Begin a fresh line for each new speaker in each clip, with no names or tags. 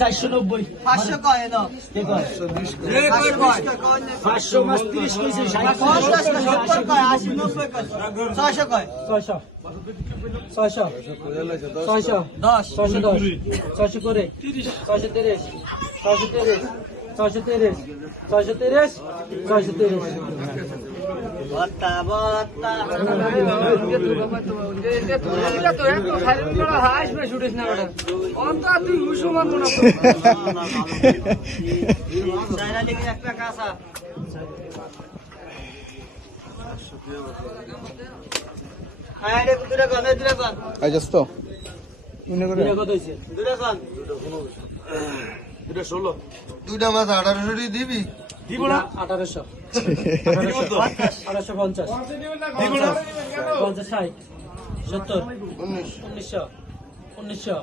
চারশো নব্বই
পাঁচশো কয় না
পাঁচশো মাছ তিরিশ কেজি
সত্তর কয় আশি নব্বই কয় ছয়শো কয়
ছয়শো ছয়শো ছয়শো
দশ
ছয়শো দশ ছয়শো করে ছয়শো তিরিশ ছয়শো তিরিশ ছয়শো তিরিশ। ছয়শো তিরিশ? ছয়শো তিরিশ।
যাস তো। মনে করে
কত
দূরে কন
দুইটা মাছ আঠারোশো দিবি?
দিব না। আঠারোশো। আঠারোশো। পঞ্চাশ। পঞ্চাশ ষাট। সত্তর। উনিশশো। উনিশশো।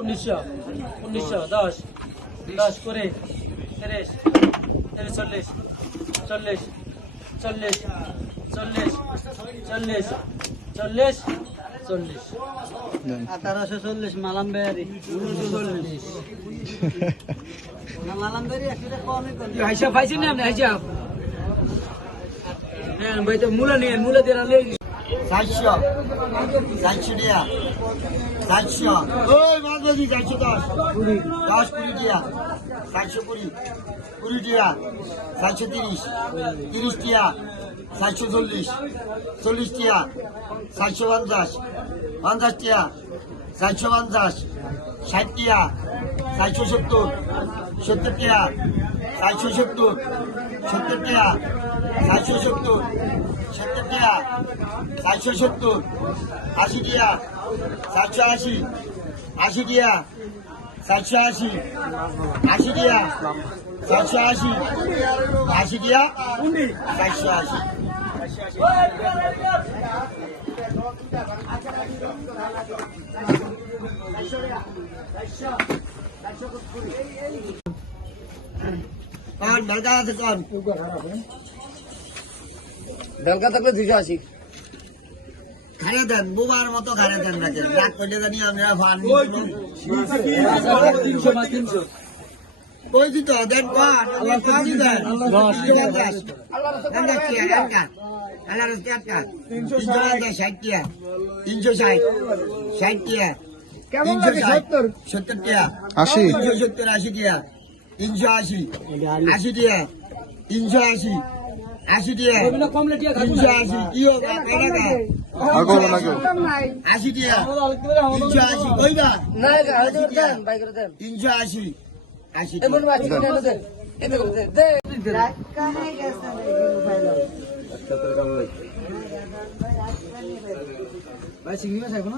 উনিশশো। উনিশশো। দশ। দশ করে তিরিশ। তিরিশ চল্লিশ। চল্লিশ। চল্লিশ। চল্লিশ। চল্লিশ। চল্লিশ? চল্লিশ।
আঠারোশো চল্লিশ মালাম বেয়ারি
চল্লিশ।
মালাম বেয়ারি একটা কমই করলি
হিসাব পাইছেন না আপনি? হ্যাঁ ভাই তো মূলা নিয়ে মূলা দিয়ে রাখলে
চারশো। চারশো টিয়া চারশো। ওই মাছ বলছি চারশো দশ। কুড়ি। দশ কুড়ি টিয়া চারশো কুড়ি। কুড়ি টিয়া চারশো তিরিশ। তিরিশ টিয়া চারশো চল্লিশ চল্লিশ টিয়া, চারশো পঞ্চাশ পঞ্চাশ টিয়া, চারশো পঞ্চাশ, ষাট টিয়া, চারশো সত্তর সত্তর টিয়া, চারশো সত্তর সত্তর টিয়া, চারশো সত্তর সত্তর টিয়া, চারশো সত্তর, আশি টিয়া, চারশো আশি আশি টিয়া, চারশো আশি আশি টিয়া চারশো আশি আশি টিয়া চারশো আশি ঢাকা আছে কন
ডালকা থাকলে দুশো আশি
খারে দেন বোবার মতো খারে দেন না কেন রাত করলে জানি আমরা ফান
তিনশো তিনশো
পরিচিত দেন গড আল্লাহ পরিচিত। দেন গড আল্লাহ রাসূল কি আটকা আল্লাহ রাসূল আটকা 360 টিয়া। 360 60 টিয়া।
কেমন
লাগে 70 70 টিয়া। 80 70 80 টিয়া। 380 80 টিয়া।
380
80 টিয়া।
ভাই চিংড়ি মাছ এখন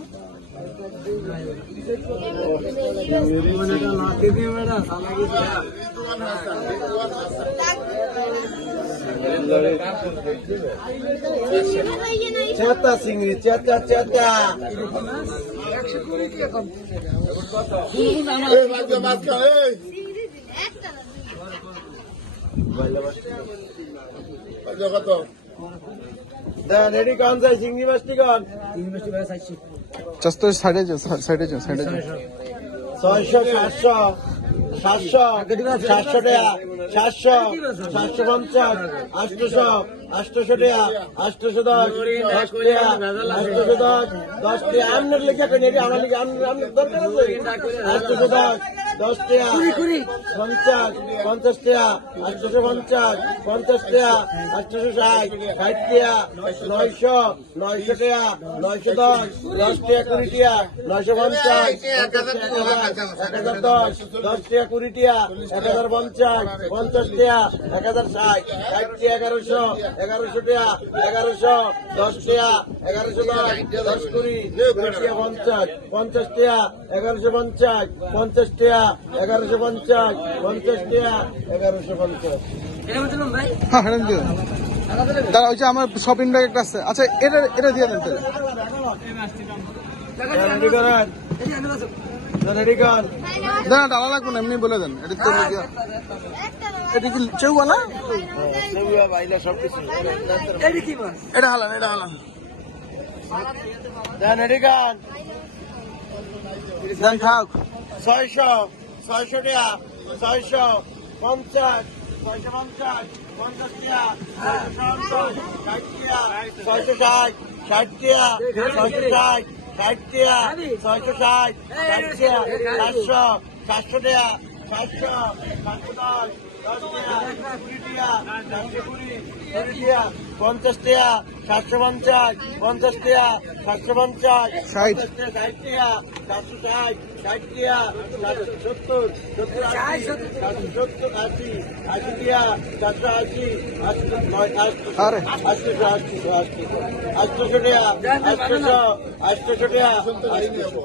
চেতা চিংড়ি চেতা চেতা রেডি কন যায় চিংড়ি মাছটি কন।
চিংড়ি মাছটি ভাই চাইছি
চাষ তো সাইডে যাও সাইডে যাও সাইডে যাও
ছয়শো সাতশো সাতশো সাতশো টাকা সাতশো সাতশো পঞ্চাশ আটশোশো আটশোশো টাকা আটশোশো দশ দশ টাকা আটশোশো দশ দশ টাকা। আপনার লেখা আমার দরকার আছে? আটশোশো দশ দশ টাকা পঞ্চাশ পঞ্চাশ টাকা আটশোশো পঞ্চাশ পঞ্চাশ টাকা আটশোশো ষাট ষাট টাকা নয়শো নয়শো টাকা নয়শো দশ দশ টাকা কুড়ি টাকা নয়শো পঞ্চাশ এক হাজার দশ দশ টাকা কুড়ি টাকা এক হাজার পঞ্চাশ পঞ্চাশ টাকা এক হাজার ষাট ষাট টাকা এগারোশো এগারোশো টাকা এগারোশো দশ টাকা এগারোশো দশ দশ কুড়ি পঞ্চাশ পঞ্চাশ টাকা এগারোশো পঞ্চাশ পঞ্চাশ টাকা এগারোশো পঞ্চাশ পঞ্চাশ টাকা এগারোশো পঞ্চাশ।
হ্যাঁ হ্যাঁ দিও। ওই যে আমার শপিং ব্যাগ একটা আছে। আচ্ছা এটা এটা দিয়ে দেন
কর।
না ডালা লাগবে না এমনি বলে দেন। এটা তো এটা কি চেউয়া না?
এটি
হালান এটা হালান।
দেন এটি গান
দেন খাওক
ছয়শো ছয়শো টাকা, ছয়শো, পঞ্চাশ ছয়শো পঞ্চাশ পঞ্চাশ টাকা, ছয়শো ষাট ষাট টাকা, ছয়শো ষাট ষাট টাকা, ছয়শো ষাট সাতশো পঞ্চাশ পঞ্চাশ টাকা সাতশো পঞ্চাশ
ষাট।
ষাট টাকা সাতশো ষাট ষাট টাকা সাতশো সত্তর সত্তর আশি সাতশো সত্তর। আটশোশো আটশোশো আটশোশো